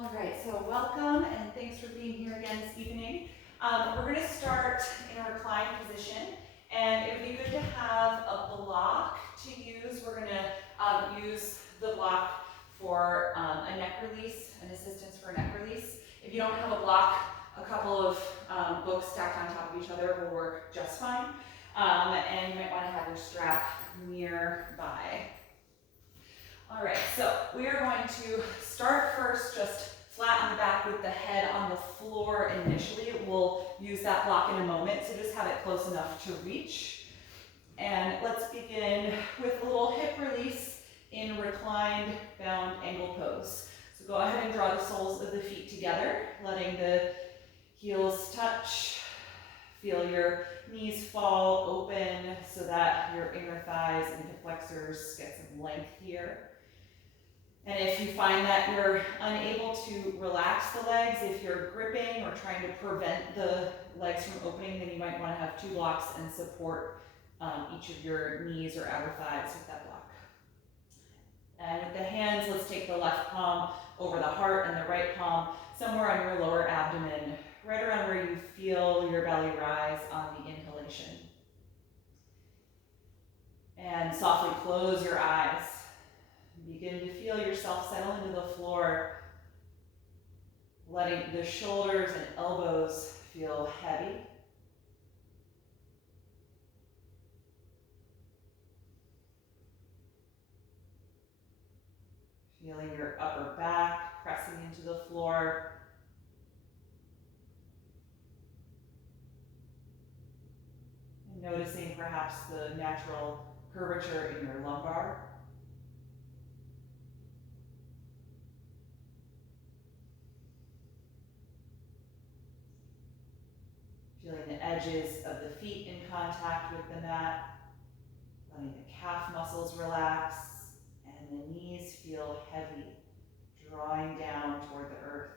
All right, so welcome and thanks for being here again this evening. We're going to start in a reclined position, and it would be good to have a block to use. We're going to use the block for a neck release, an assistance for a neck release. If you don't have a block, a couple of books stacked on top of each other will work just fine. And you might want to have your strap nearby. All right, so we are going to start first just flat on the back with the head on the floor initially. We'll use that block in a moment, so just have it close enough to reach. And let's begin with a little hip release in reclined bound angle pose. So go ahead and draw the soles of the feet together, letting the heels touch. Feel your knees fall open so that your inner thighs and hip flexors get some length here. And if you find that you're unable to relax the legs, if you're gripping or trying to prevent the legs from opening, then you might want to have two blocks and support each of your knees or outer thighs with that block. And with the hands, let's take the left palm over the heart and the right palm somewhere on your lower abdomen, right around where you feel your belly rise on the inhalation. And softly close your eyes. Begin to feel yourself settle into the floor, letting the shoulders and elbows feel heavy. Feeling your upper back pressing into the floor. And noticing perhaps the natural curvature in your lumbar. Feeling the edges of the feet in contact with the mat, letting the calf muscles relax, and the knees feel heavy, drawing down toward the earth.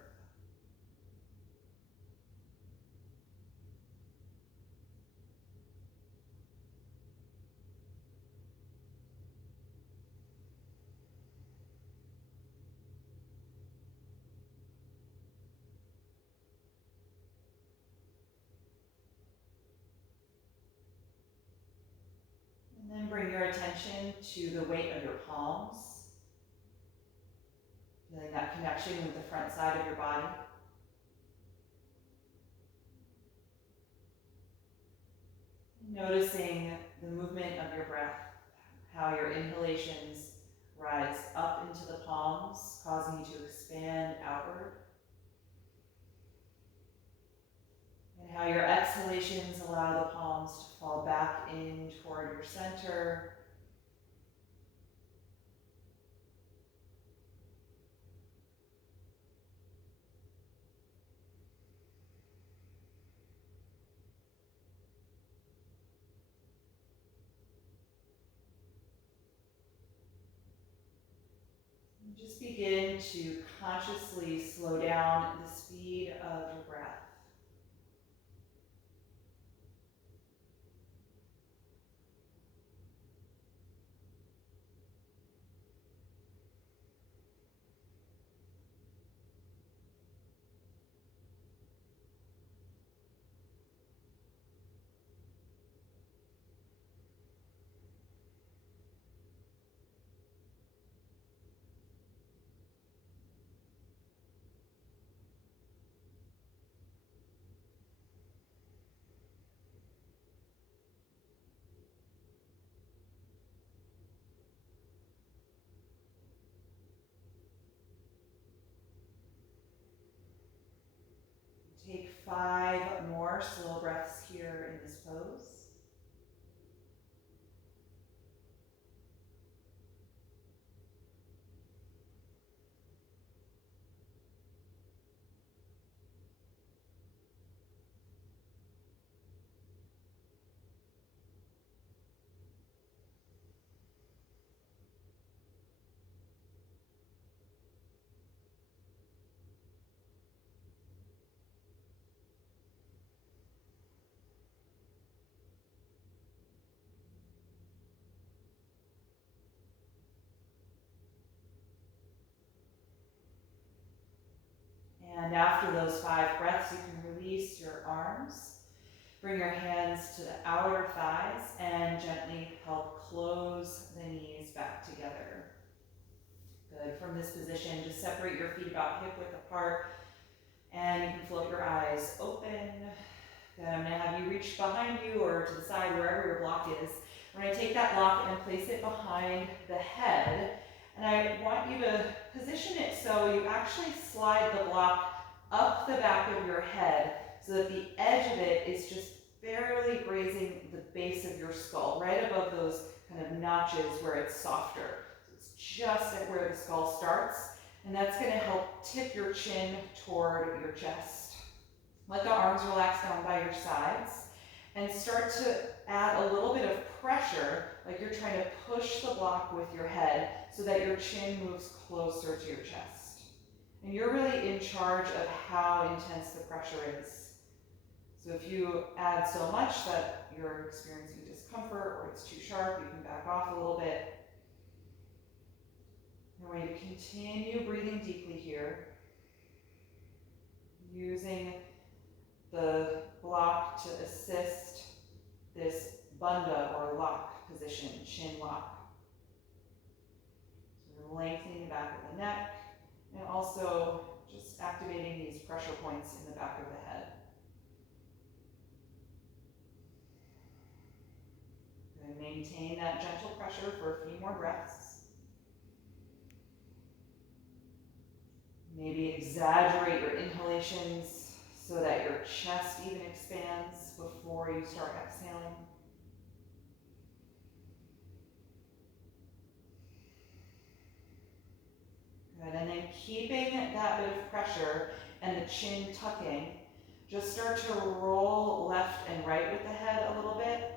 And then bring your attention to the weight of your palms, feeling that connection with the front side of your body. Noticing the movement of your breath, how your inhalations rise up into the palms, causing you to expand outward. And how your exhalations allow the palms to fall back in toward your center. And just begin to consciously slow down the speed of your breath. Take 5 more slow breaths here in this pose. And after those 5 breaths, you can release your arms. Bring your hands to the outer thighs and gently help close the knees back together. Good. From this position, just separate your feet about hip width apart, and you can float your eyes open. Good. I'm going to have you reach behind you or to the side, wherever your block is. We're going to take that block and place it behind the head. And I want you to position it so you actually slide the block up the back of your head so that the edge of it is just barely grazing the base of your skull, right above those kind of notches where it's softer. So it's just at where the skull starts, and that's going to help tip your chin toward your chest. Let the arms relax down by your sides, and start to add a little bit of pressure, like you're trying to push the block with your head so that your chin moves closer to your chest. And you're really in charge of how intense the pressure is. So if you add so much that you're experiencing discomfort or it's too sharp, you can back off a little bit. And we're going to continue breathing deeply here, using the block to assist this bandha or lock position, chin lock. So we're lengthening the back of the neck and also just activating these pressure points in the back of the head. And maintain that gentle pressure for a few more breaths. Maybe exaggerate your inhalations so that your chest even expands before you start exhaling. Good, and then keeping that bit of pressure and the chin tucking, just start to roll left and right with the head a little bit,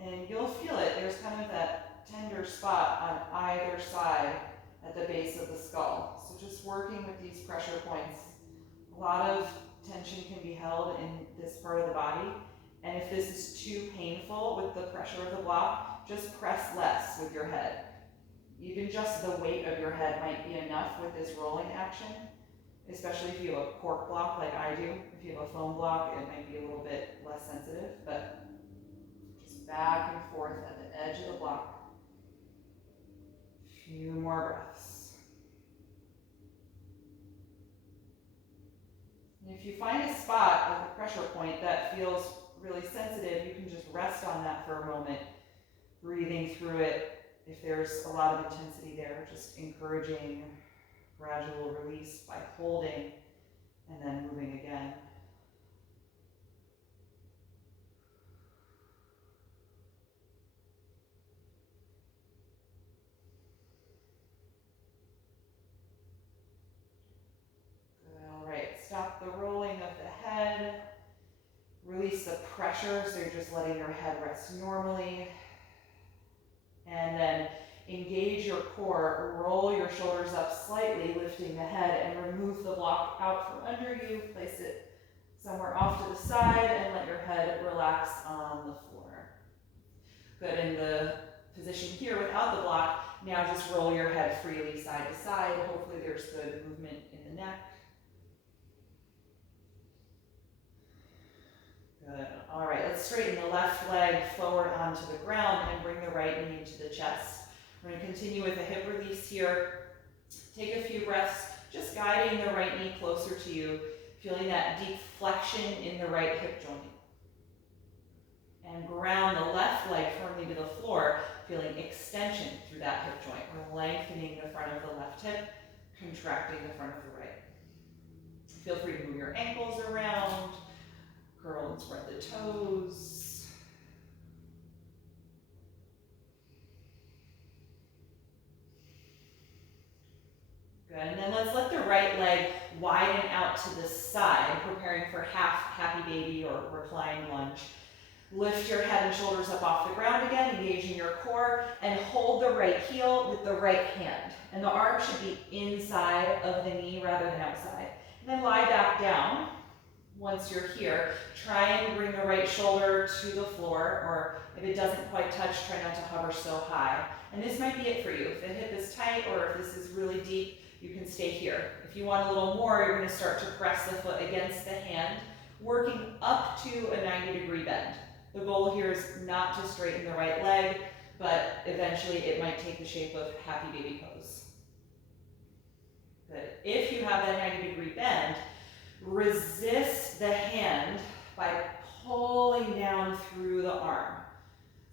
and you'll feel it. There's kind of that tender spot on either side at the base of the skull. So just working with these pressure points. A lot of tension can be held in this part of the body, and if this is too painful with the pressure of the block, just press less with your head. Even just the weight of your head might be enough with this rolling action, especially if you have a cork block like I do. If you have a foam block, it might be a little bit less sensitive, but just back and forth at the edge of the block. A few more breaths. And if you find a spot at the pressure point that feels really sensitive, you can just rest on that for a moment, breathing through it. If there's a lot of intensity there, just encouraging gradual release by holding and then moving again. Good. All right, stop the rolling of the head. Release the pressure, so you're just letting your head rest normally. And then engage your core, roll your shoulders up slightly, lifting the head, and remove the block out from under you. Place it somewhere off to the side and let your head relax on the floor. Good, in the position here without the block, now just roll your head freely side to side. Hopefully there's good movement in the neck. Good. All right, let's straighten the left leg forward onto the ground and bring the right knee into the chest. We're going to continue with a hip release here. Take a few breaths, just guiding the right knee closer to you, feeling that deep flexion in the right hip joint. And ground the left leg firmly to the floor, feeling extension through that hip joint. We're lengthening the front of the left hip, contracting the front of the right. Feel free to move your ankles around. Curl and spread the toes. Good, and then let's let the right leg widen out to the side, preparing for half happy baby or reclined lunge. Lift your head and shoulders up off the ground again, engaging your core, and hold the right heel with the right hand. And the arm should be inside of the knee rather than outside. And then lie back down. Once you're here, try and bring the right shoulder to the floor, or if it doesn't quite touch, try not to hover so high. And this might be it for you. If the hip is tight or if this is really deep, you can stay here. If you want a little more, you're going to start to press the foot against the hand, working up to a 90-degree bend. The goal here is not to straighten the right leg, but eventually it might take the shape of happy baby pose. Good. If you have that 90-degree bend, resist the hand by pulling down through the arm.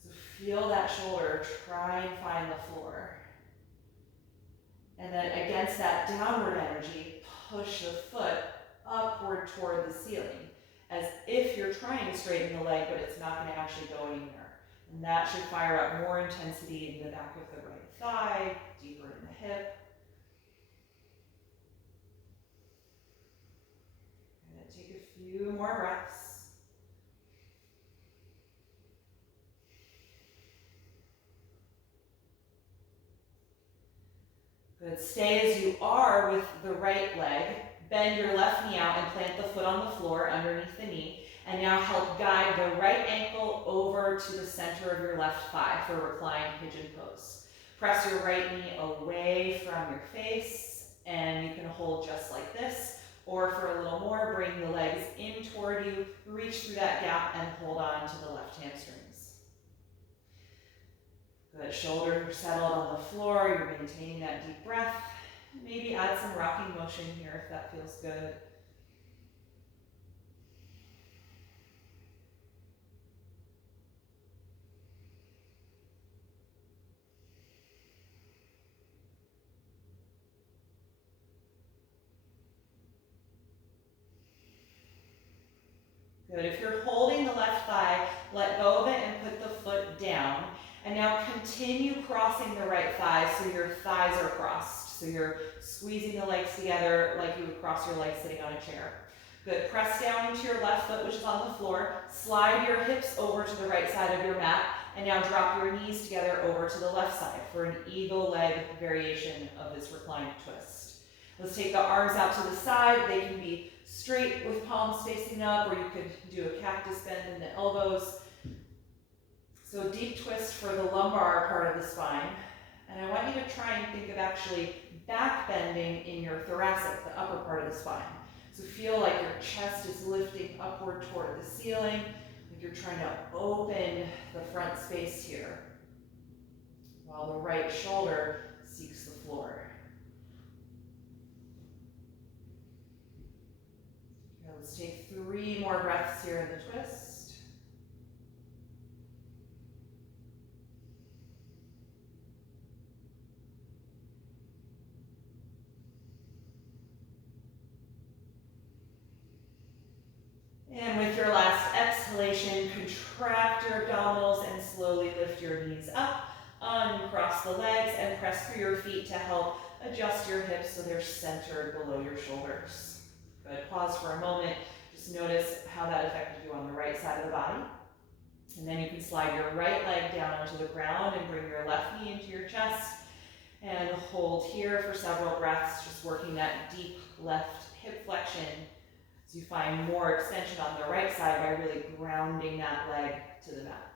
So feel that shoulder, try and find the floor. And then against that downward energy, push the foot upward toward the ceiling, as if you're trying to straighten the leg, but it's not going to actually go anywhere. And that should fire up more intensity in the back of the right thigh, deeper in the hip. And then take a few more breaths. Good. Stay as you are with the right leg. Bend your left knee out and plant the foot on the floor underneath the knee. And now help guide the right ankle over to the center of your left thigh for reclined pigeon pose. Press your right knee away from your face, and you can hold just like this. Or for a little more, bring the legs in toward you, reach through that gap, and hold on to the left hamstrings. Good. Shoulders settled on the floor. You're maintaining that deep breath. Maybe add some rocking motion here if that feels good. Good. If you're holding the left thigh, let go of it and put the foot down. And now continue crossing the right thigh so your thighs are crossed. So you're squeezing the legs together like you would cross your legs sitting on a chair. Good. Press down into your left foot, which is on the floor. Slide your hips over to the right side of your mat. And now drop your knees together over to the left side for an eagle leg variation of this reclined twist. Let's take the arms out to the side. They can be straight with palms facing up, or you could do a cactus bend in the elbows. So a deep twist for the lumbar part of the spine. And I want you to try and think of actually back bending in your thoracic, the upper part of the spine. So feel like your chest is lifting upward toward the ceiling, like you're trying to open the front space here, while the right shoulder seeks the floor. Okay, let's take 3 more breaths here in the twist. And with your last exhalation, contract your abdominals and slowly lift your knees up, uncross the legs, and press through your feet to help adjust your hips so they're centered below your shoulders. Good. Pause for a moment. Just notice how that affected you on the right side of the body. And then you can slide your right leg down onto the ground and bring your left knee into your chest. And hold here for several breaths, just working that deep left hip flexion. So you find more extension on the right side by really grounding that leg to the mat.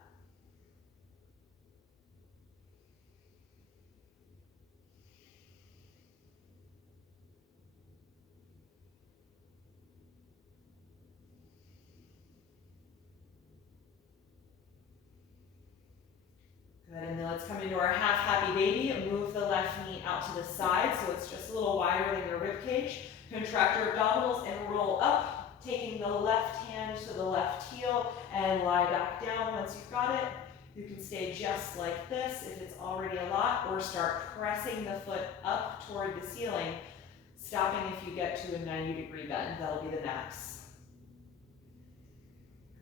Good, and then let's come into our half happy baby. Move the left knee out to the side so it's just a little wider than your rib cage. Contract your abdominals and roll up, taking the left hand to the left heel and lie back down once you've got it. You can stay just like this if it's already a lot, or start pressing the foot up toward the ceiling, stopping if you get to a 90-degree bend. That'll be the max.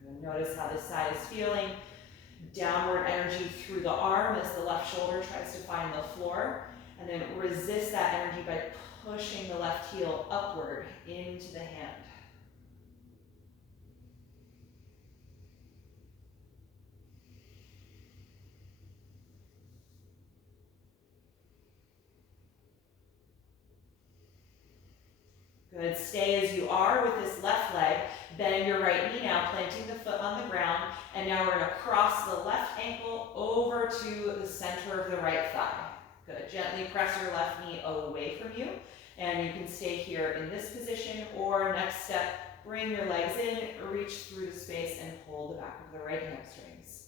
And notice how this side is feeling. Downward energy through the arm as the left shoulder tries to find the floor, and then resist that energy by pushing the left heel upward into the hand. Good. Stay as you are with this left leg. Bend your right knee now, planting the foot on the ground. And now we're going to cross the left ankle over to the center of the right thigh. Good. Gently press your left knee away from you. And you can stay here in this position, or next step, bring your legs in, reach through the space and hold the back of the right hamstrings.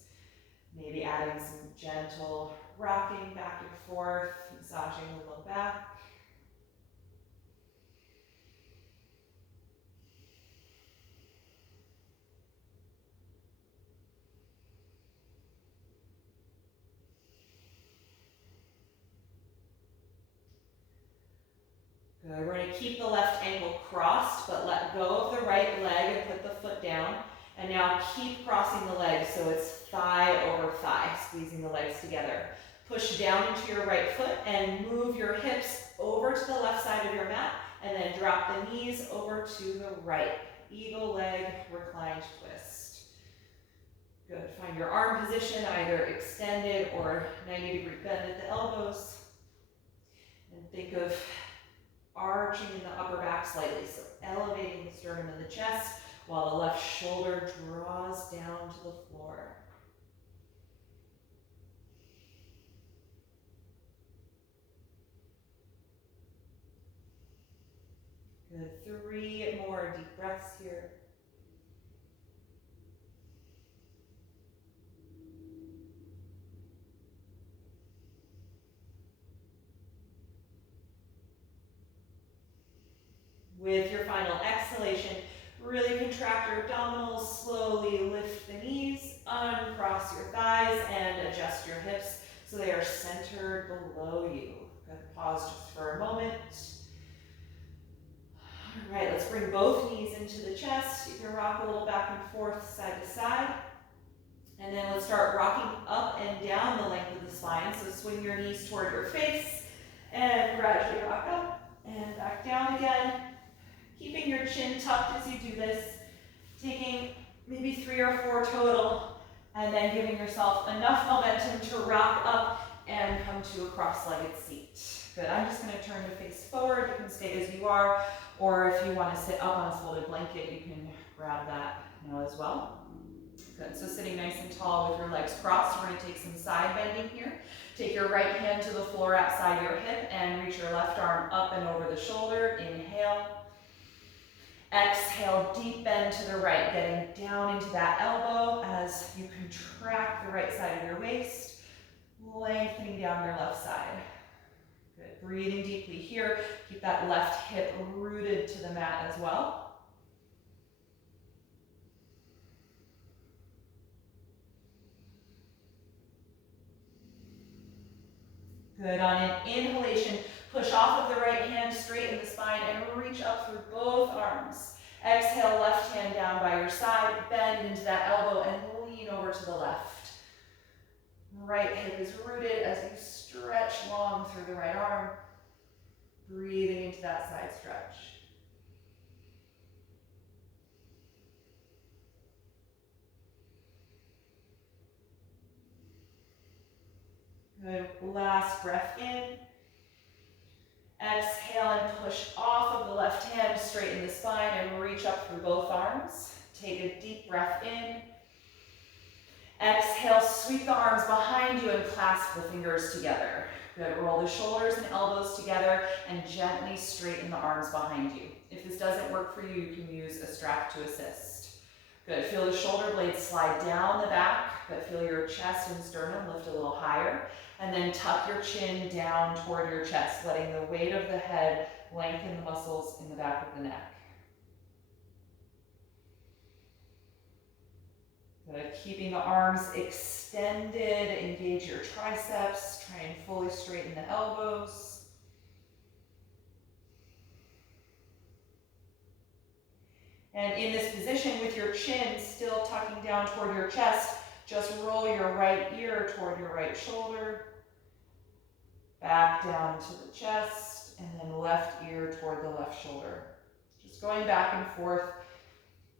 Maybe adding some gentle rocking back and forth, massaging the low back. Good. We're going to keep the left ankle crossed, but let go of the right leg and put the foot down. And now keep crossing the legs so it's thigh over thigh, squeezing the legs together. Push down into your right foot and move your hips over to the left side of your mat, and then drop the knees over to the right. Eagle leg, reclined twist. Good. Find your arm position, either extended or 90-degree bend at the elbows. And think of arching in the upper back slightly, so elevating the sternum and the chest while the left shoulder draws down to the floor. Good. 3 more deep breaths here. With your final exhalation, really contract your abdominals, slowly lift the knees, uncross your thighs, and adjust your hips so they are centered below you. Good. Pause just for a moment. All right, let's bring both knees into the chest. You can rock a little back and forth, side to side. And then let's start rocking up and down the length of the spine. So swing your knees toward your face and gradually rock up and back down again. Keeping your chin tucked as you do this, taking maybe 3 or 4 total, and then giving yourself enough momentum to rock up and come to a cross-legged seat. Good, I'm just going to turn the face forward. You can stay as you are, or if you want to sit up on a folded blanket, you can grab that now as well. Good, so sitting nice and tall with your legs crossed, we're going to take some side bending here. Take your right hand to the floor outside your hip and reach your left arm up and over the shoulder. Inhale. Exhale, deep bend to the right, getting down into that elbow as you contract the right side of your waist, lengthening down your left side. Good, breathing deeply here. Keep that left hip rooted to the mat as well. Good, on an inhalation, push off of the right hand, straighten the spine, and reach up through both arms. Exhale, left hand down by your side, bend into that elbow, and lean over to the left. Right hip is rooted as you stretch long through the right arm, breathing into that side stretch. Good, last breath in. Exhale and push off of the left hand, straighten the spine and reach up through both arms. Take a deep breath in. Exhale, sweep the arms behind you and clasp the fingers together. Good, roll the shoulders and elbows together and gently straighten the arms behind you. If this doesn't work for you, you can use a strap to assist. Good, feel the shoulder blades slide down the back, but feel your chest and sternum lift a little higher. And then tuck your chin down toward your chest, letting the weight of the head lengthen the muscles in the back of the neck. Good. Keeping the arms extended, engage your triceps, try and fully straighten the elbows. And in this position with your chin still tucking down toward your chest, just roll your right ear toward your right shoulder. Back down to the chest, and then left ear toward the left shoulder. Just going back and forth.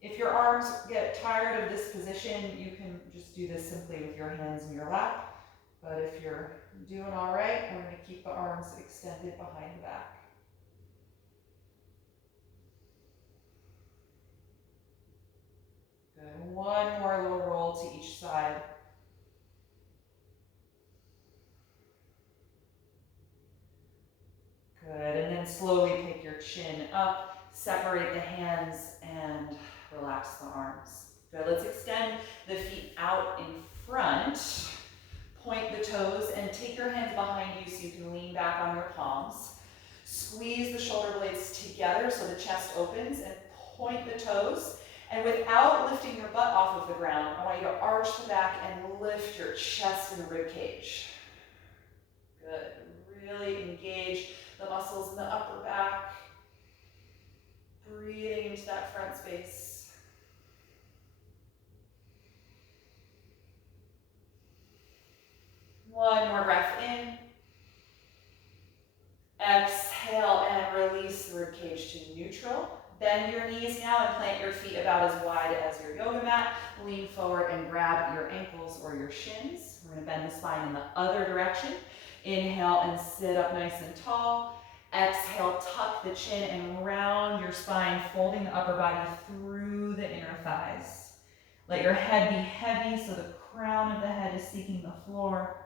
If your arms get tired of this position, you can just do this simply with your hands in your lap. But if you're doing all right, we're going to keep the arms extended behind the back. Good. One more little roll to each side. Good, and then slowly up, separate the hands and relax the arms. Good, let's extend the feet out in front. Point the toes and take your hands behind you so you can lean back on your palms. Squeeze the shoulder blades together so the chest opens and point the toes. And without lifting your butt off of the ground, I want you to arch the back and lift your chest and the rib cage. Good, really engage the muscles in the upper back. Breathing into that front space. One more breath in. Exhale and release the rib cage to neutral. Bend your knees now and plant your feet about as wide as your yoga mat. Lean forward and grab your ankles or your shins. We're going to bend the spine in the other direction. Inhale and sit up nice and tall. Exhale, tuck the chin and round your spine, folding the upper body through the inner thighs. Let your head be heavy so the crown of the head is seeking the floor.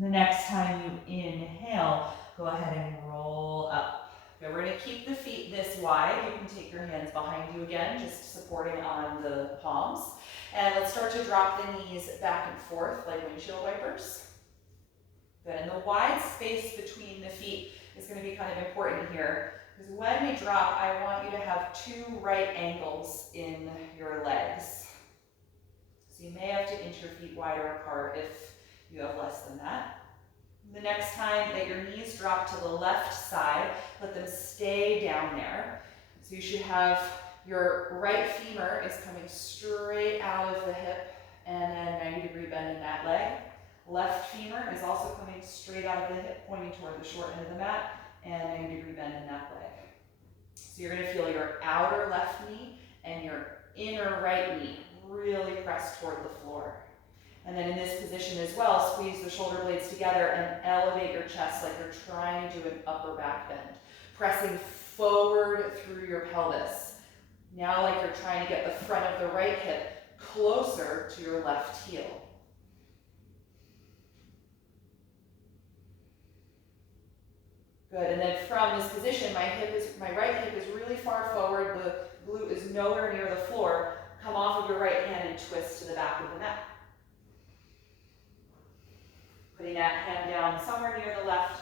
The next time you inhale, go ahead and roll up. Okay, we're going to keep the feet this wide. You can take your hands behind you again, just supporting on the palms. And let's start to drop the knees back and forth like windshield wipers. Good, and the wide space between the feet is going to be kind of important here. Because when we drop, I want you to have two right angles in your legs. So you may have to inch your feet wider apart if you have less than that. The next time that your knees drop to the left side, let them stay down there. So you should have your right femur is coming straight out of the hip and then 90-degree bend in that leg. Left femur is also coming straight out of the hip, pointing toward the short end of the mat and 90-degree bend in that leg. So you're going to feel your outer left knee and your inner right knee really pressed toward the floor. And then in this position as well, squeeze the shoulder blades together and elevate your chest like you're trying to do an upper back bend. Pressing forward through your pelvis. Now like you're trying to get the front of the right hip closer to your left heel. Good, and then from this position, my right hip is really far forward, the glute is nowhere near the floor. Come off of your right hand and twist to the back of the mat. Putting that hand down somewhere near the left,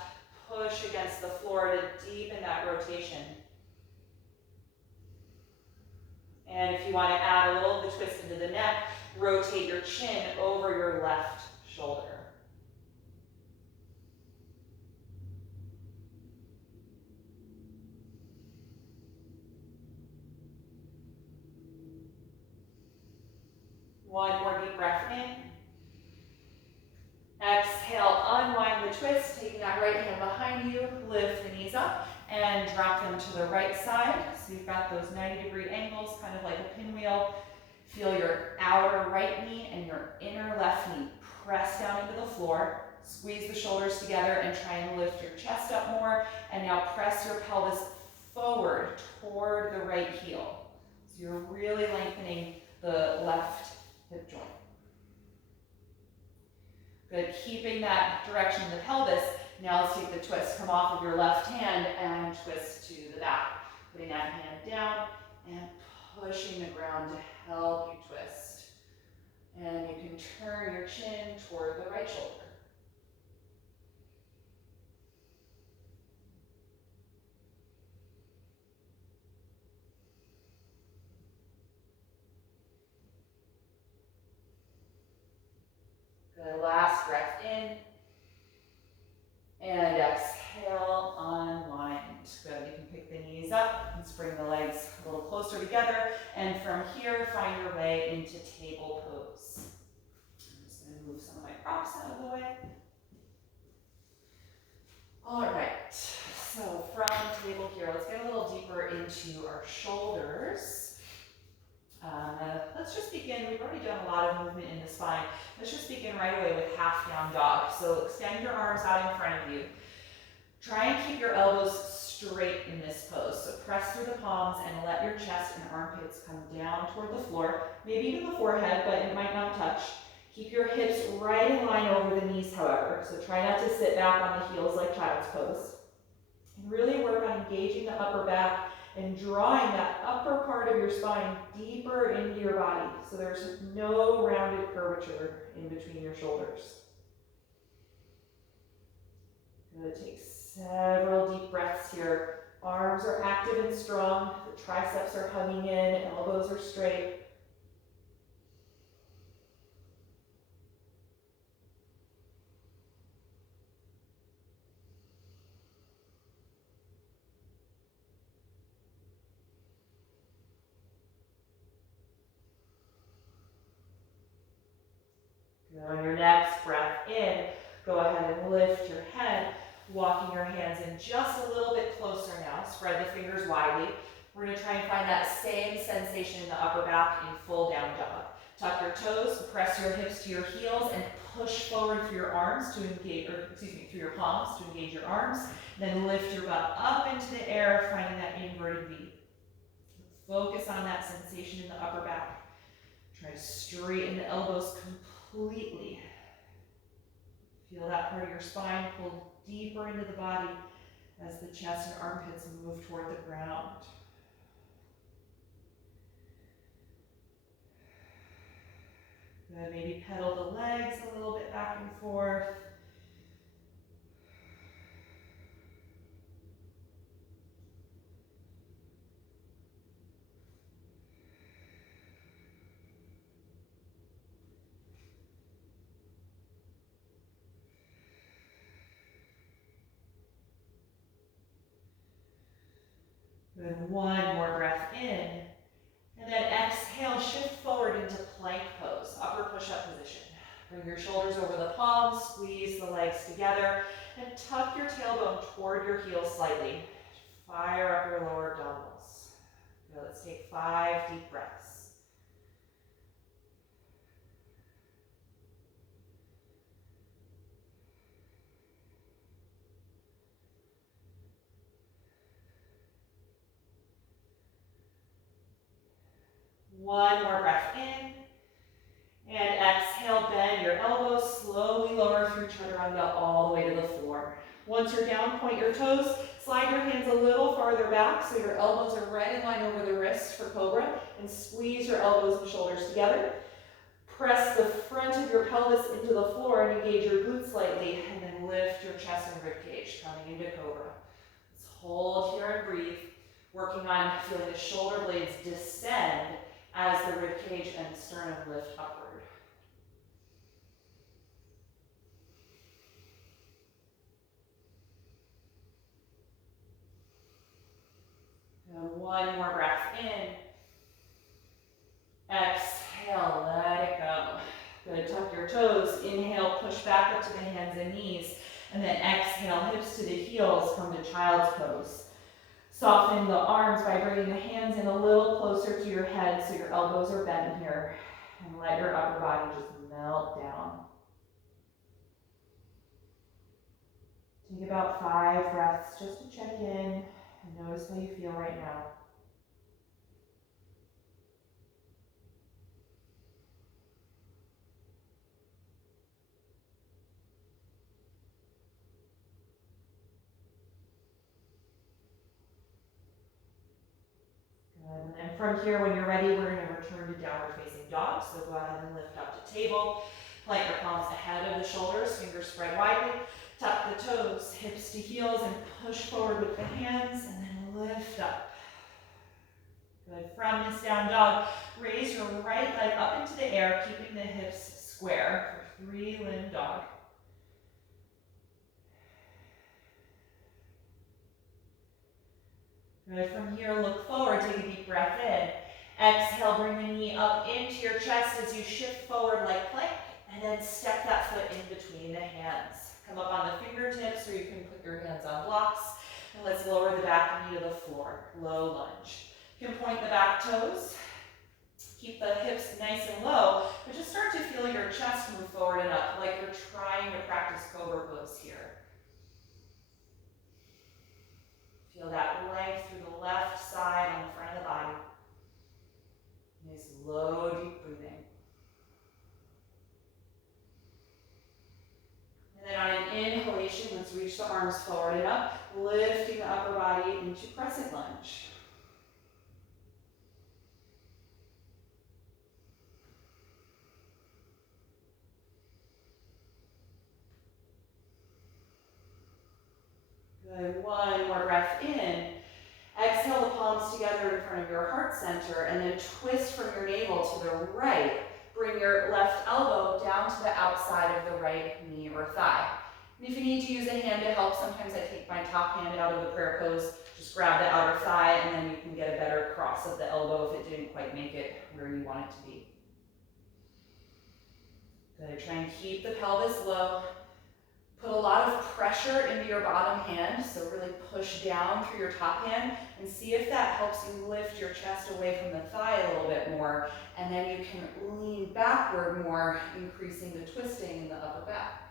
push against the floor to deepen that rotation. And if you want to add a little of the twist into the neck, rotate your chin over your left shoulder. One more deep breath in. Exhale, unwind the twist, taking that right hand behind you, lift the knees up and drop them to the right side. So you've got those 90-degree angles, kind of like a pinwheel. Feel your outer right knee and your inner left knee press down into the floor. Squeeze the shoulders together and try and lift your chest up more. And now press your pelvis forward toward the right heel. So you're really lengthening the left hip joint. Good, keeping that direction in the pelvis. Now let's take the twist. Come off of your left hand and twist to the back. Putting that hand down and pushing the ground to help you twist. And you can turn your chin toward the right shoulder. Good, last breath in. And exhale, unwind. Good, you can pick the knees up and spring the legs a little closer together. And from here, find your way into table pose. I'm just going to move some of my props out of the way. All right, so from table here, let's get a little deeper into our shoulders. Let's just begin. We've already done a lot of movement in the spine. Let's just begin right away with half down dog. So extend your arms out in front of you. Try and keep your elbows straight in this pose. So press through the palms and let your chest and armpits come down toward the floor, maybe even the forehead, but it might not touch. Keep your hips right in line over the knees, however. So try not to sit back on the heels like child's pose. And really work on engaging the upper back and drawing that upper part of your spine deeper into your body. So there's no rounded curvature in between your shoulders. Good, take several deep breaths here. Arms are active and strong. The triceps are hugging in, elbows are straight. Good. On your next breath in, go ahead and lift your head, walking your hands in just a little bit closer now. Spread the fingers widely. We're going to try and find that same sensation in the upper back in full down dog. Tuck your toes, press your hips to your heels, and push forward through your arms to engage, through your palms to engage your arms. Then lift your butt up into the air, finding that inverted V. Focus on that sensation in the upper back. Try to straighten the elbows completely. Feel that part of your spine pull deeper into the body as the chest and armpits move toward the ground. Good, maybe pedal the legs a little bit back and forth. Good, one more breath in. And then exhale, shift forward into plank pose, upper push-up position. Bring your shoulders over the palms, squeeze the legs together, and tuck your tailbone toward your heels slightly. Fire up your lower abdominals. Good, let's take 5 deep breaths. One more breath in. And exhale, bend your elbows, slowly lower through chaturanga all the way to the floor. Once you're down, point your toes, slide your hands a little farther back so your elbows are right in line over the wrist for cobra, and squeeze your elbows and shoulders together. Press the front of your pelvis into the floor and engage your glutes slightly, and then lift your chest and rib cage, coming into cobra. Let's hold here and breathe, working on feeling the shoulder blades descend as the rib cage and sternum lift upward. And one more breath in. Exhale, let it go. Good, tuck your toes. Inhale, push back up to the hands and knees. And then exhale, hips to the heels, come to child's pose. Soften the arms by bringing the hands in a little closer to your head so your elbows are bent here. And let your upper body just melt down. Take about 5 breaths just to check in and notice how you feel right now. Good. And from here, when you're ready, we're going to return to downward facing dog. So go ahead and lift up to table. Plant your palms ahead of the shoulders, fingers spread widely. Tuck the toes, hips to heels, and push forward with the hands, and then lift up. Good. From this down dog, raise your right leg up into the air, keeping the hips square for 3-limb dog. Good. From here, look forward, take a deep breath in. Exhale, bring the knee up into your chest as you shift forward like plank, and then step that foot in between the hands. Come up on the fingertips, or you can put your hands on blocks, and let's lower the back knee to the floor, low lunge. You can point the back toes, keep the hips nice and low, but just start to feel your chest move forward and up, like you're trying to practice cobra pose here. Feel that length through the left side on the front of the body. Nice, low, deep breathing. And then on an inhalation, let's reach the arms forward and up, lifting the upper body into crescent lunge. Good, one more breath in. Exhale the palms together in front of your heart center and then twist from your navel to the right. Bring your left elbow down to the outside of the right knee or thigh. And if you need to use a hand to help, sometimes I take my top hand out of the prayer pose, just grab the outer thigh, and then you can get a better cross of the elbow if it didn't quite make it where you want it to be. Good, try and keep the pelvis low. Put a lot of pressure into your bottom hand, so really push down through your top hand and see if that helps you lift your chest away from the thigh a little bit more, and then you can lean backward more, increasing the twisting in the upper back.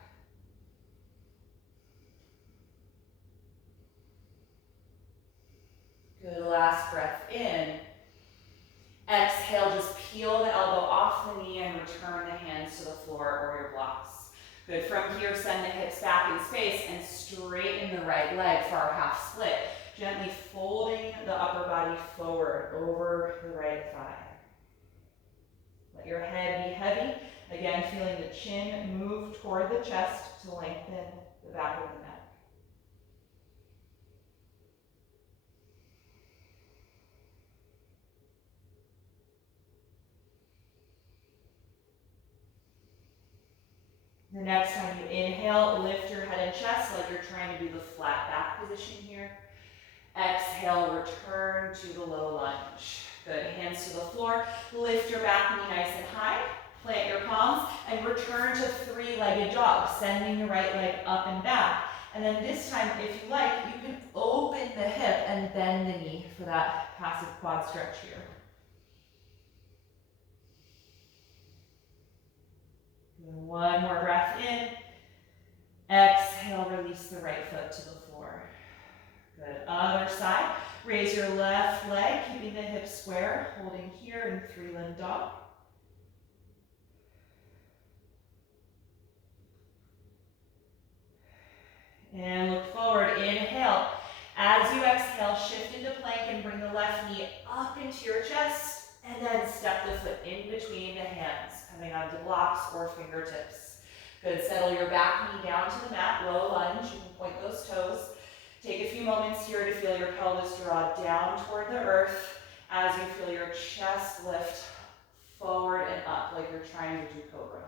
Good, last breath in. Exhale, just peel the elbow off the knee and return the hands to the floor or your blocks. Good, from here, send the hips back in space and straighten the right leg for our half split. Gently folding the upper body forward over the right thigh. Let your head be heavy. Again, feeling the chin move toward the chest to lengthen the back of the neck. The next time you inhale, lift your head and chest like you're trying to do the flat back position here. Exhale, return to the low lunge. Good, hands to the floor. Lift your back knee nice and high. Plant your palms and return to three-legged jog, sending the right leg up and back. And then this time, if you like, you can open the hip and bend the knee for that passive quad stretch here. One more breath in. Exhale, release the right foot to the floor. Good, other side. Raise your left leg, keeping the hips square, holding here in three-limb dog. And look forward, inhale. As you exhale, shift into plank and bring the left knee up into your chest, and then step the foot in between the hands, coming onto blocks or fingertips. Good, settle your back knee down to the mat, low lunge, you can point those toes. Take a few moments here to feel your pelvis draw down toward the earth as you feel your chest lift forward and up like you're trying to do cobra.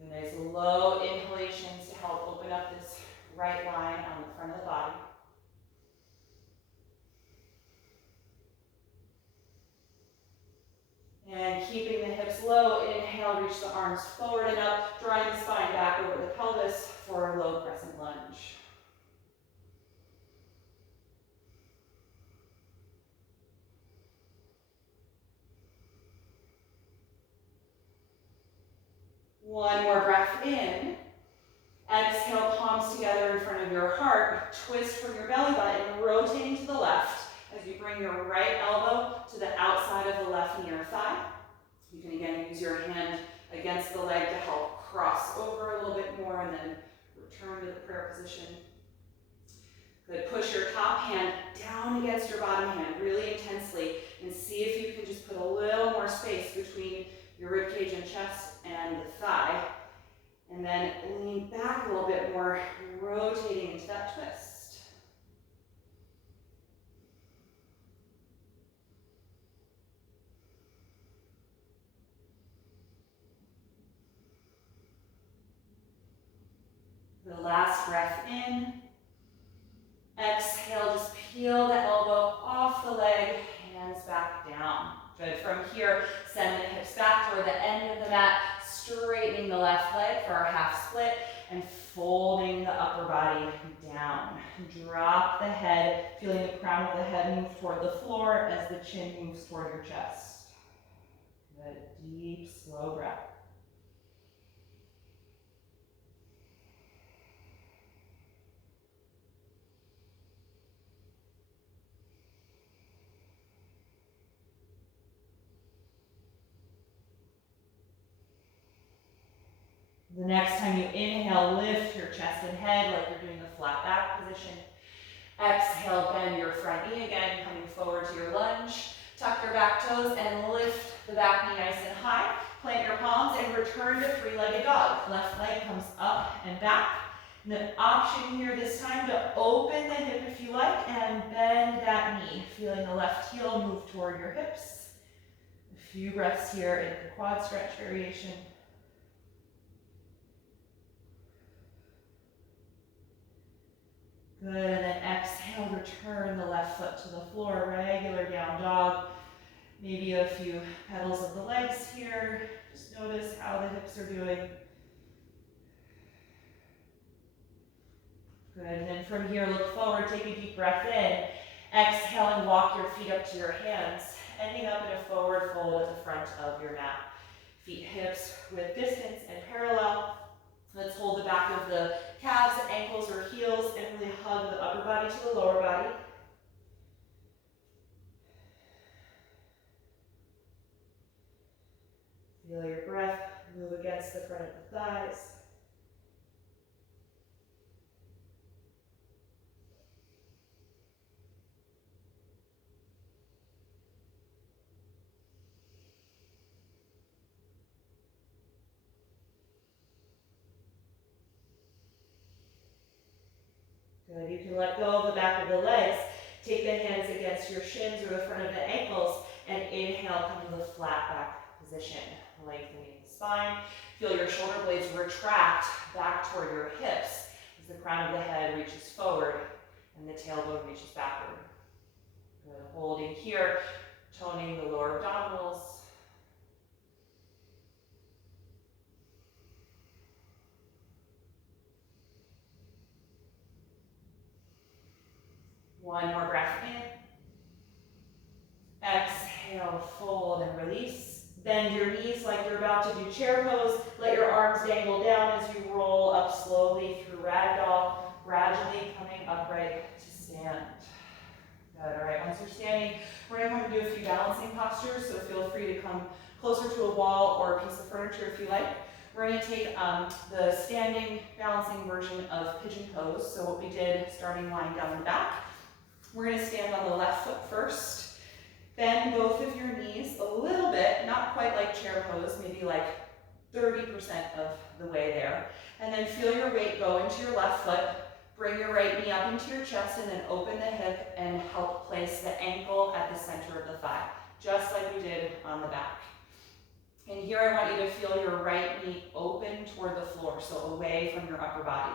And nice low inhalations to help open up this right line on the front of the body. And keeping the hips low, inhale, reach the arms forward and up, drawing the spine back over the pelvis for a low crescent lunge. One more breath in. Exhale, palms together in front of your heart. Twist from your belly button, rotating to the left as you bring your right elbow to the outside of the left knee or thigh. You can again use your hand against the leg to help cross over a little bit more and then return to the prayer position. Good, push your top hand down against your bottom hand really intensely and see if you can just put a little more space between your ribcage and chest and the thigh. And then lean back a little bit more, rotating into that twist. The last breath in. Exhale, just peel the elbow off the leg, hands back down. Good, from here, send the hips back toward the end of the mat, straightening the left leg for our half split, and folding the upper body down. Drop the head, feeling the crown of the head move toward the floor as the chin moves toward your chest. Good, deep, slow breath. The next time you inhale, lift your chest and head like you're doing the flat back position. Exhale, bend your front knee again, coming forward to your lunge. Tuck your back toes and lift the back knee nice and high. Plant your palms and return to three-legged dog. Left leg comes up and back. And the option here this time to open the hip if you like and bend that knee. Feeling the left heel move toward your hips. A few breaths here in the quad stretch variation. Good, and then exhale, return the left foot to the floor, regular down dog. Maybe a few pedals of the legs here. Just notice how the hips are doing. Good, and then from here, look forward, take a deep breath in. Exhale and walk your feet up to your hands, ending up in a forward fold at the front of your mat. Feet hips with distance and parallel. Let's hold the back of the calves, ankles, or heels, and really hug the upper body to the lower body. Feel your breath move against the front of the thighs. Good. You can let go of the back of the legs. Take the hands against your shins or the front of the ankles, and inhale, come to the flat back position. Lengthening the spine. Feel your shoulder blades retract back toward your hips as the crown of the head reaches forward and the tailbone reaches backward. Good. Holding here, toning the lower abdominals. One more breath in. Exhale, fold and release. Bend your knees like you're about to do chair pose. Let your arms dangle down as you roll up slowly through ragdoll, gradually coming upright to stand. Good, all right, once you're standing, we're gonna come and do a few balancing postures, so feel free to come closer to a wall or a piece of furniture if you like. We're gonna take the standing balancing version of Pigeon Pose, so what we did starting lying down the back. We're gonna stand on the left foot first. Bend both of your knees a little bit, not quite like chair pose, maybe like 30% of the way there. And then feel your weight go into your left foot. Bring your right knee up into your chest and then open the hip and help place the ankle at the center of the thigh, just like we did on the back. And here I want you to feel your right knee open toward the floor, so away from your upper body.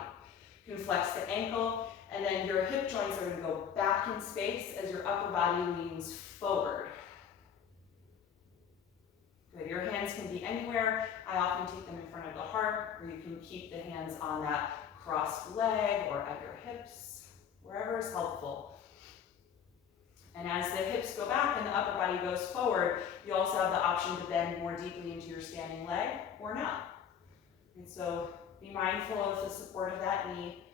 You can flex the ankle, and then your hip joints are going to go back in space as your upper body leans forward. Good. Your hands can be anywhere. I often take them in front of the heart, or you can keep the hands on that crossed leg or at your hips, wherever is helpful. And as the hips go back and the upper body goes forward, you also have the option to bend more deeply into your standing leg or not. And so be mindful of the support of that knee.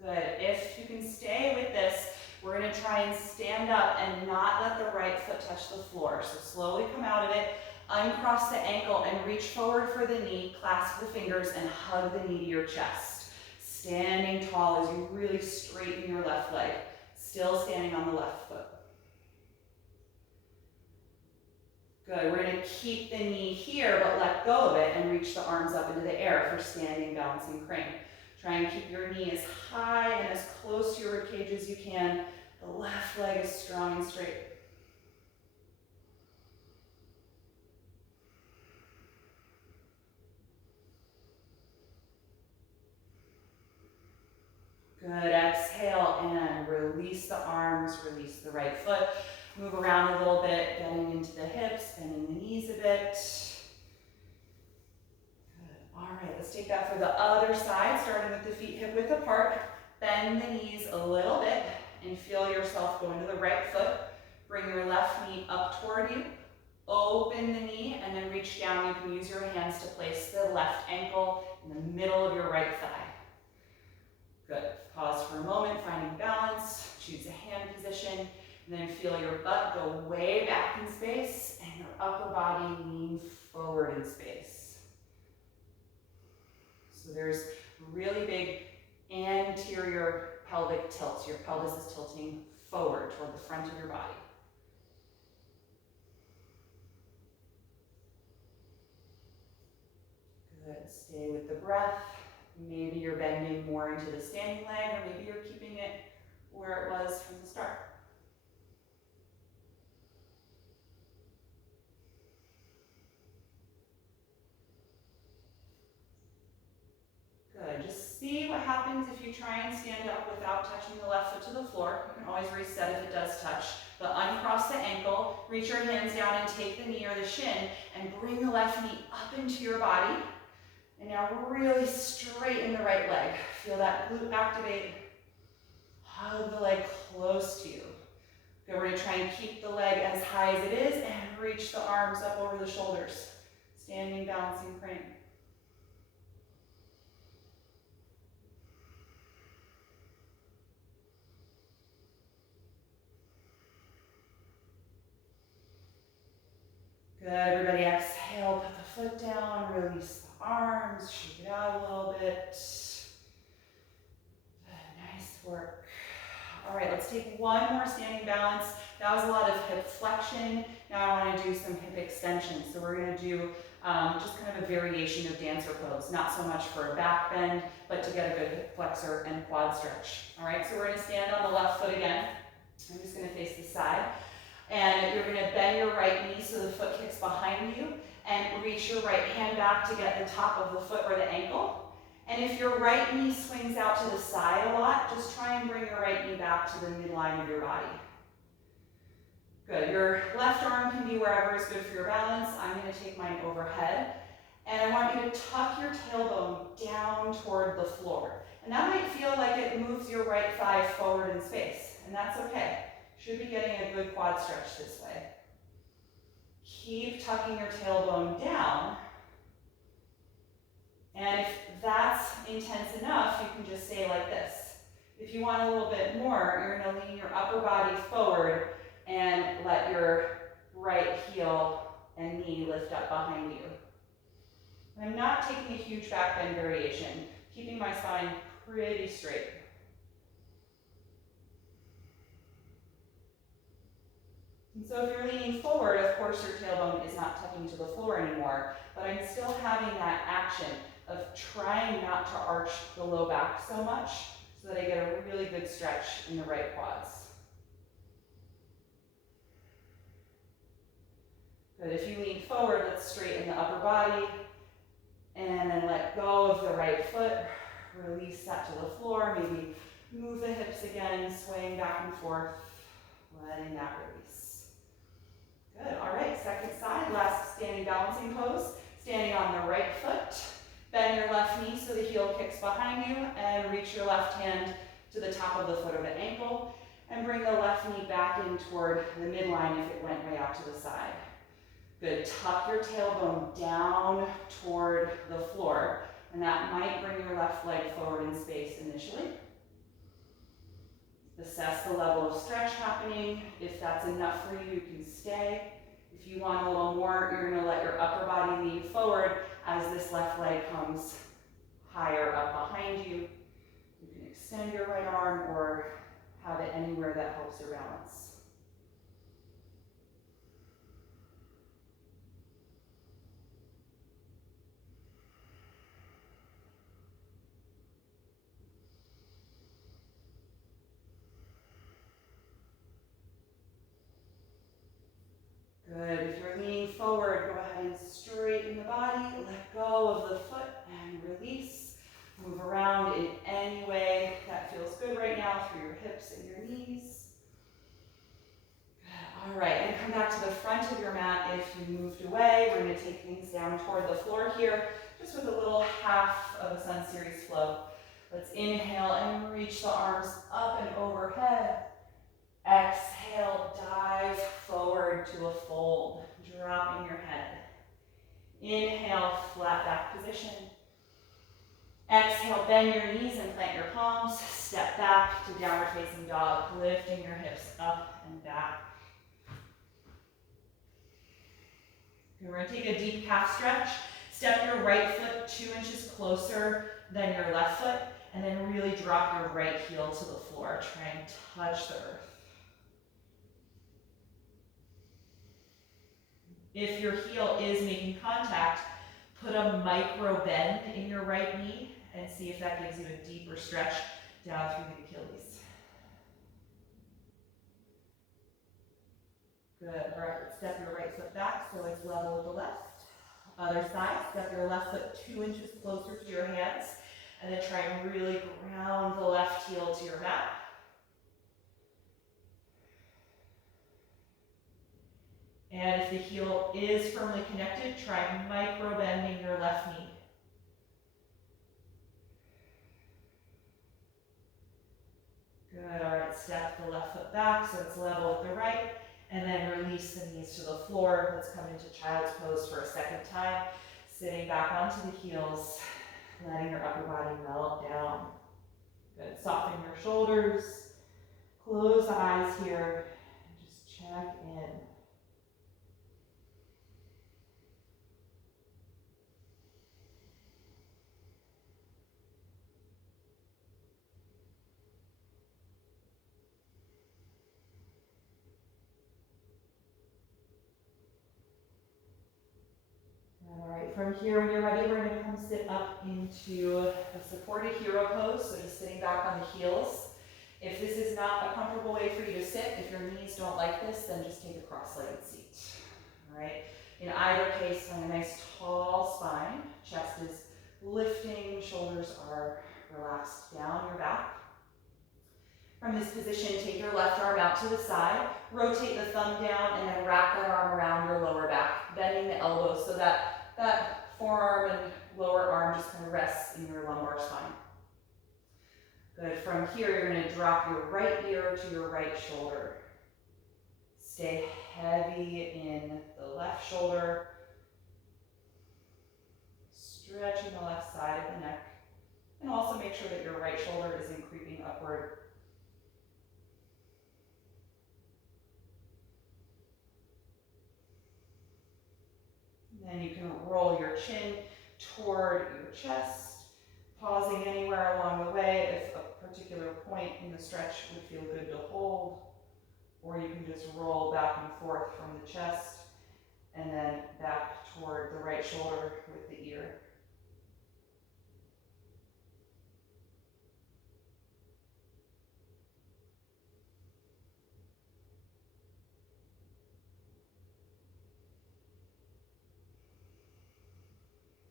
Good. If you can stay with this, we're going to try and stand up and not let the right foot touch the floor. So slowly come out of it, uncross the ankle and reach forward for the knee, clasp the fingers and hug the knee to your chest. Standing tall as you really straighten your left leg, still standing on the left foot. Good. We're going to keep the knee here, but let go of it and reach the arms up into the air for standing balancing crane. Try and keep your knee as high and as close to your ribcage as you can. The left leg is strong and straight. Good. Exhale and release the arms, release the right foot. Move around a little bit, bending into the hips, bending the knees a bit. All right, let's take that for the other side, starting with the feet hip width apart. Bend the knees a little bit and feel yourself go into the right foot. Bring your left knee up toward you. Open the knee and then reach down. You can use your hands to place the left ankle in the middle of your right thigh. Good. Pause for a moment, finding balance. Choose a hand position. And then feel your butt go way back in space and your upper body lean forward in space. So there's really big anterior pelvic tilt. Your pelvis is tilting forward toward the front of your body. Good. Stay with the breath. Maybe you're bending more into the standing leg, or maybe you're keeping it where it was from the start. Good. Just see what happens if you try and stand up without touching the left foot to the floor. You can always reset if it does touch. But uncross the ankle, reach your hands down and take the knee or the shin and bring the left knee up into your body. And now really straighten the right leg. Feel that glute activate. Hug the leg close to you. Good, we're gonna try and keep the leg as high as it is and reach the arms up over the shoulders. Standing, balancing crane. Good, everybody exhale, put the foot down, release the arms, shake it out a little bit. Good, nice work. All right, let's take one more standing balance. That was a lot of hip flexion. Now I want to do some hip extension. So we're going to do just kind of a variation of dancer pose. Not so much for a back bend, but to get a good hip flexor and quad stretch. All right, so we're going to stand on the left foot again. I'm just going to face the side. And you're going to bend your right knee so the foot kicks behind you and reach your right hand back to get the top of the foot or the ankle. And if your right knee swings out to the side a lot, just try and bring your right knee back to the midline of your body. Good. Your left arm can be wherever is good for your balance. I'm going to take mine overhead. And I want you to tuck your tailbone down toward the floor. And that might feel like it moves your right thigh forward in space. And that's okay. Should be getting a good quad stretch this way. Keep tucking your tailbone down. And if that's intense enough, you can just say like this. If you want a little bit more, you're going to lean your upper body forward and let your right heel and knee lift up behind you. I'm not taking a huge back bend variation, keeping my spine pretty straight. And so if you're leaning forward, of course your tailbone is not touching to the floor anymore, but I'm still having that action of trying not to arch the low back so much so that I get a really good stretch in the right quads. Good. If you lean forward, let's straighten the upper body and then let go of the right foot. Release that to the floor. Maybe move the hips again, swaying back and forth, letting that release. Good. All right, second side, last standing balancing pose. Standing on the right foot. Bend your left knee so the heel kicks behind you and reach your left hand to the top of the foot or the ankle and bring the left knee back in toward the midline if it went way out to the side. Good. Tuck your tailbone down toward the floor, and that might bring your left leg forward in space initially. Assess the level of stretch happening. If that's enough for you, you can stay. If you want a little more, you're going to let your upper body lean forward as this left leg comes higher up behind you. You can extend your right arm or have it anywhere that helps your balance. Good. If you're leaning forward, go ahead and straighten the body. Let go of the foot and release. Move around in any way that feels good right now through your hips and your knees. Good. All right, and come back to the front of your mat if you moved away. We're going to take things down toward the floor here, just with a little half of a Sun Series flow. Let's inhale and reach the arms up and overhead. Exhale, dive forward to a fold, dropping your head. Inhale, flat back position. Exhale, bend your knees and plant your palms. to downward facing dog, lifting your hips up and back. Okay, we're gonna take a deep calf stretch. Step your right foot 2 inches closer than your left foot, and then really drop your right heel to the floor. Try and touch the earth. If your heel is making contact, put a micro bend in your right knee and see if that gives you a deeper stretch down through the Achilles. Good. All right, step your right foot back so it's level with the left. Other side, step your left foot 2 inches closer to your hands, and then try and really ground the left heel to your mat. And if the heel is firmly connected, try micro bending your left knee. Good, all right, step the left foot back so it's level with the right, and then release the knees to the floor. Let's come into child's pose for a second time. Sitting back onto the heels, letting your upper body melt down. Good, soften your shoulders, close the eyes here, and just check in. All right, from here, when you're ready, we're gonna come sit up into a supported hero pose, so just sitting back on the heels. If this is not a comfortable way for you to sit, if your knees don't like this, then just take a cross-legged seat, all right? In either case, find a nice tall spine, chest is lifting, shoulders are relaxed down your back. From this position, take your left arm out to the side, rotate the thumb down, and then wrap that arm around your lower back, bending the elbows so that forearm and lower arm just kind of rests in your lumbar spine. Good. From here, you're going to drop your right ear to your right shoulder. Stay heavy in the left shoulder, stretching the left side of the neck, and also make sure that your right shoulder isn't creeping upward. Then you can roll your chin toward your chest, pausing anywhere along the way if a particular point in the stretch would feel good to hold, or you can just roll back and forth from the chest and then back toward the right shoulder with the ear.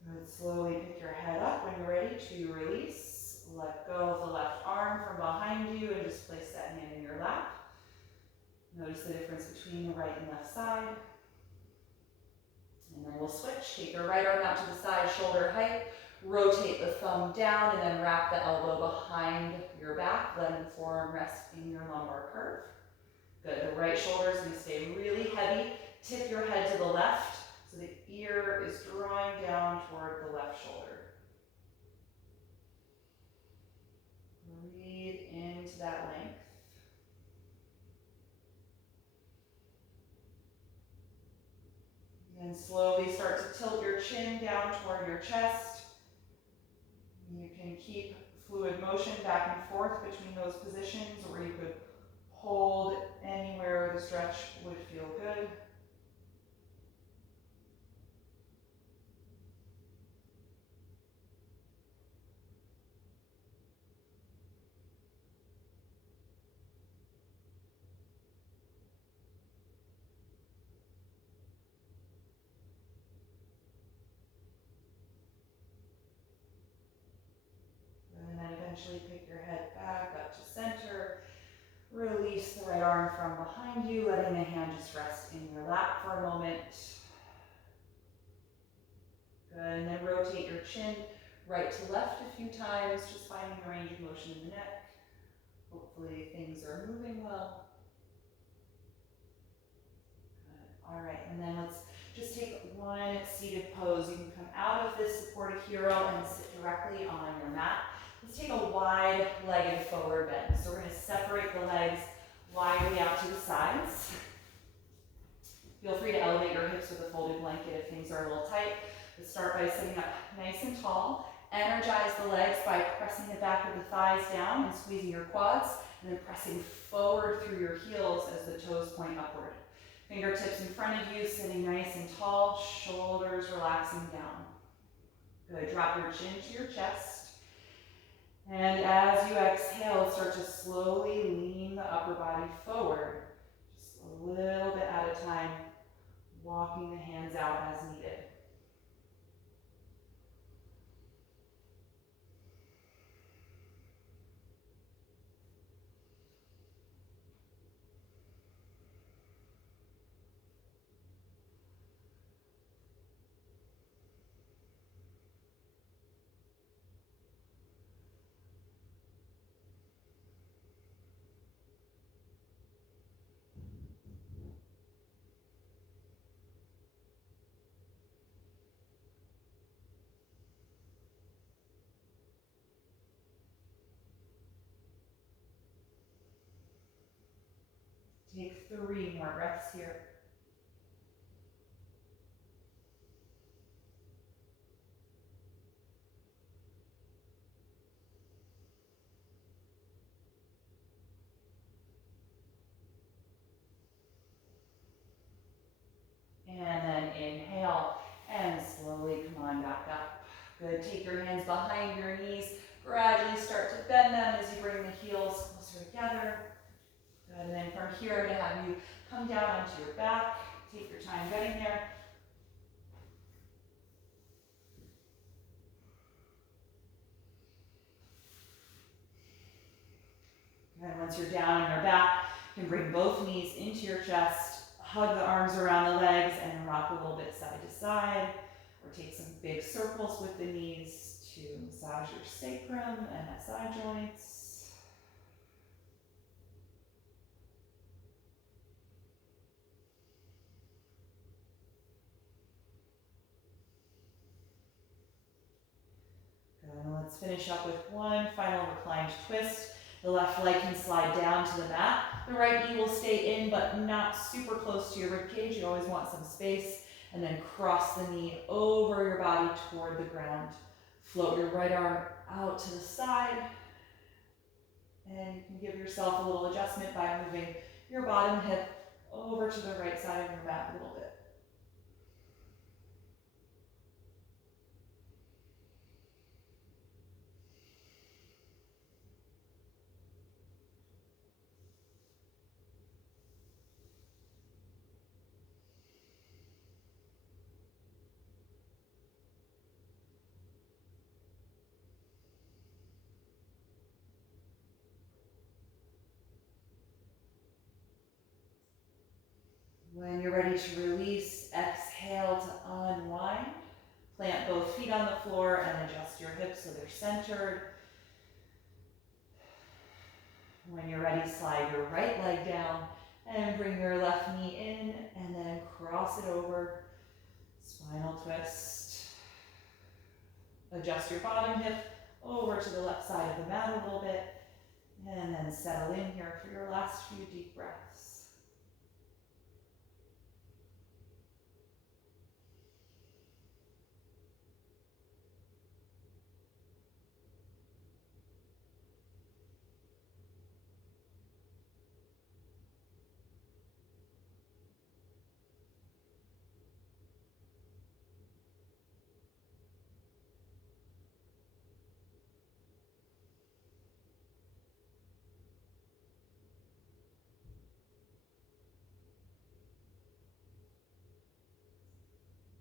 Good. Slowly pick your head up when you're ready to release. Let go of the left arm from behind you and just place that hand in your lap. Notice the difference between the right and left side. And then we'll switch. Take your right arm out to the side, shoulder height. Rotate the thumb down and then wrap the elbow behind your back, letting the forearm rest in your lumbar curve. Good. The right shoulder is going to stay really heavy. Tip your head to the left so the ear is drawing down toward the left shoulder. Breathe into that length. And slowly start to tilt your chin down toward your chest. You can keep fluid motion back and forth between those positions, or you could hold anywhere the stretch would feel good. Eventually pick your head back up to center. Release the right arm from behind you, letting the hand just rest in your lap for a moment. Good, and then rotate your chin right to left a few times, just finding a range of motion in the neck. Hopefully things are moving well. Good, all right, and then let's just take one seated pose. You can come out of this supported hero and sit directly on your mat. let's take a wide-legged forward bend. So we're going to separate the legs widely out to the sides. Feel free to elevate your hips with a folded blanket if things are a little tight. Let's start by sitting up nice and tall. Energize the legs by pressing the back of the thighs down and squeezing your quads, and then pressing forward through your heels as the toes point upward. Fingertips in front of you, sitting nice and tall, shoulders relaxing down. Good, drop your chin to your chest. And as you exhale, start to slowly lean the upper body forward, just a little bit at a time, walking the hands out as needed. Take 3 more breaths here. And then inhale and slowly come on back up. Good, take your hands behind your knees. Gradually start to bend them as you bring the heels closer together. Good, and then from here, I'm going to have you come down onto your back. Take your time getting there. And once you're down on your back, you can bring both knees into your chest, hug the arms around the legs, and then rock a little bit side to side, or take some big circles with the knees to massage your sacrum and SI joints. Good, and let's finish up with one final reclined twist. The left leg can slide down to the mat. The right knee will stay in, but not super close to your rib cage. You always want some space. And then cross the knee over your body toward the ground. Float your right arm out to the side. And you can give yourself a little adjustment by moving your bottom hip over to the right side of your mat a little bit. When you're ready to release, exhale to unwind. Plant both feet on the floor and adjust your hips so they're centered. When you're ready, slide your right leg down and bring your left knee in and then cross it over. Spinal twist. Adjust your bottom hip over to the left side of the mat a little bit and then settle in here for your last few deep breaths.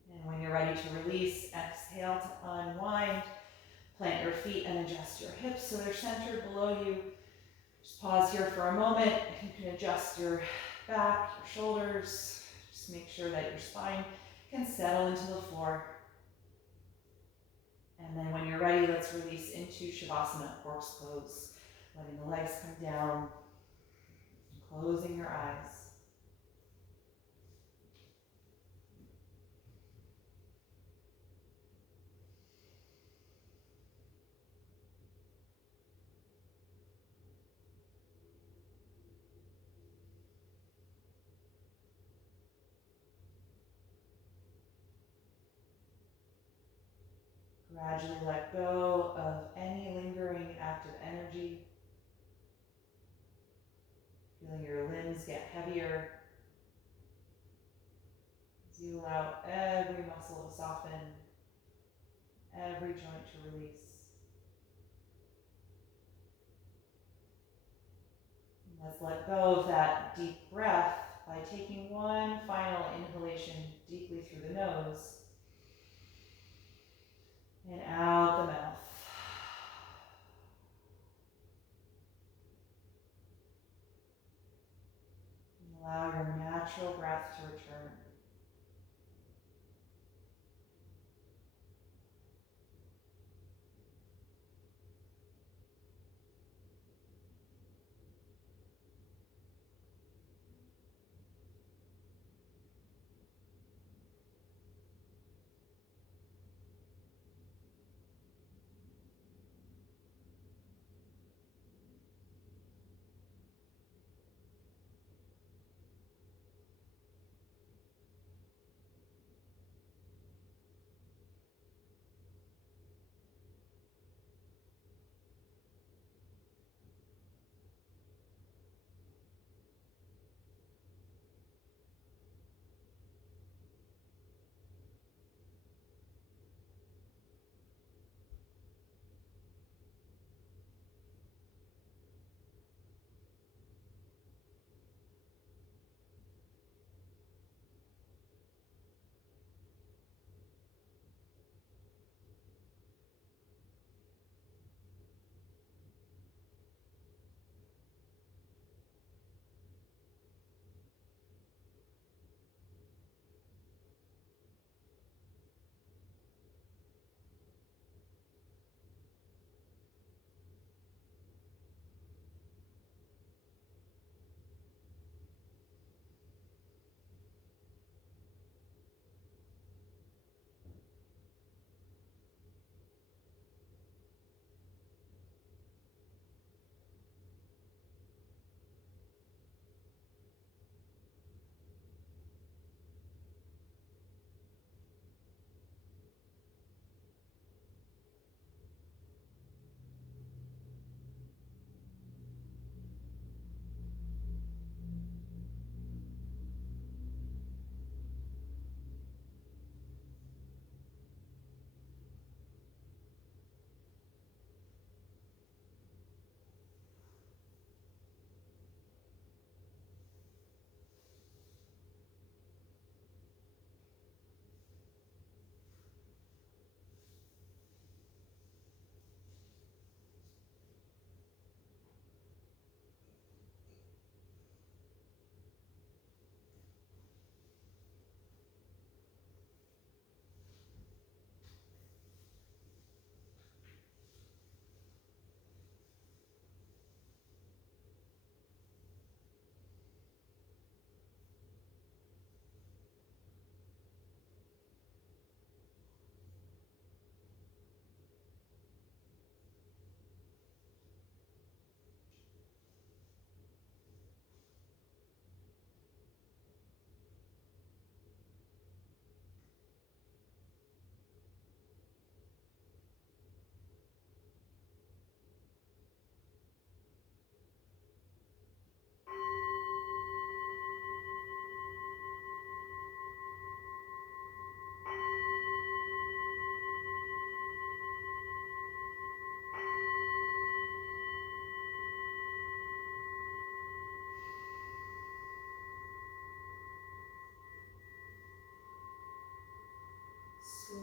And when you're ready to release, exhale to unwind. Plant your feet and adjust your hips so they're centered below you. Just pause here for a moment. You can adjust your back, your shoulders. Just make sure that your spine can settle into the floor. And then when you're ready, let's release into Shavasana, corpse pose. Letting the legs come down, closing your eyes. Gradually let go of any lingering active energy. Feeling your limbs get heavier as you allow every muscle to soften, every joint to release. Let's let go of that deep breath by taking one final inhalation deeply through the nose and out the mouth. And allow your natural breath to return.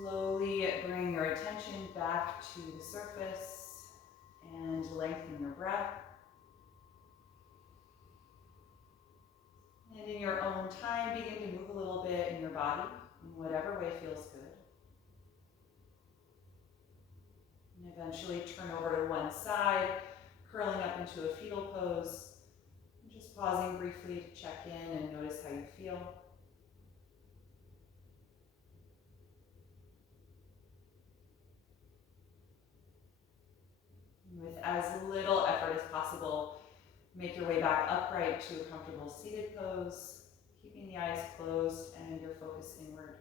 Slowly bring your attention back to the surface and lengthen your breath. And in your own time, begin to move a little bit in your body in whatever way feels good. And eventually turn over to one side, curling up into a fetal pose. And just pausing briefly to check in and notice how you feel. With as little effort as possible, make your way back upright to a comfortable seated pose, keeping the eyes closed and your focus inward.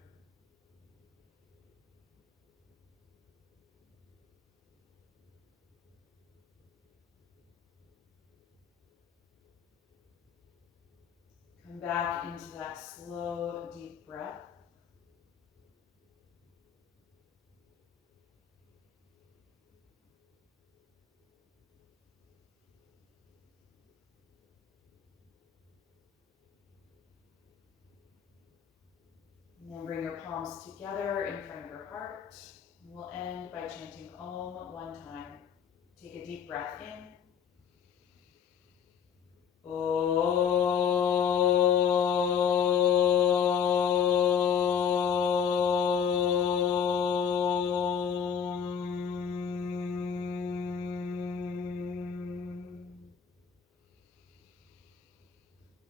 back into that slow, deep breath. And then bring your palms together in front of your heart. And we'll end by chanting Om one time. Take a deep breath in.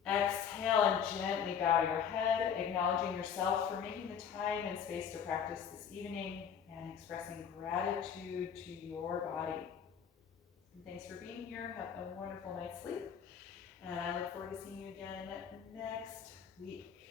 Exhale and gently bow your head, acknowledging yourself for making the time and space to practice this evening and expressing gratitude to your body. And thanks for being here. Have a wonderful night's sleep. And I look forward to seeing you again next week.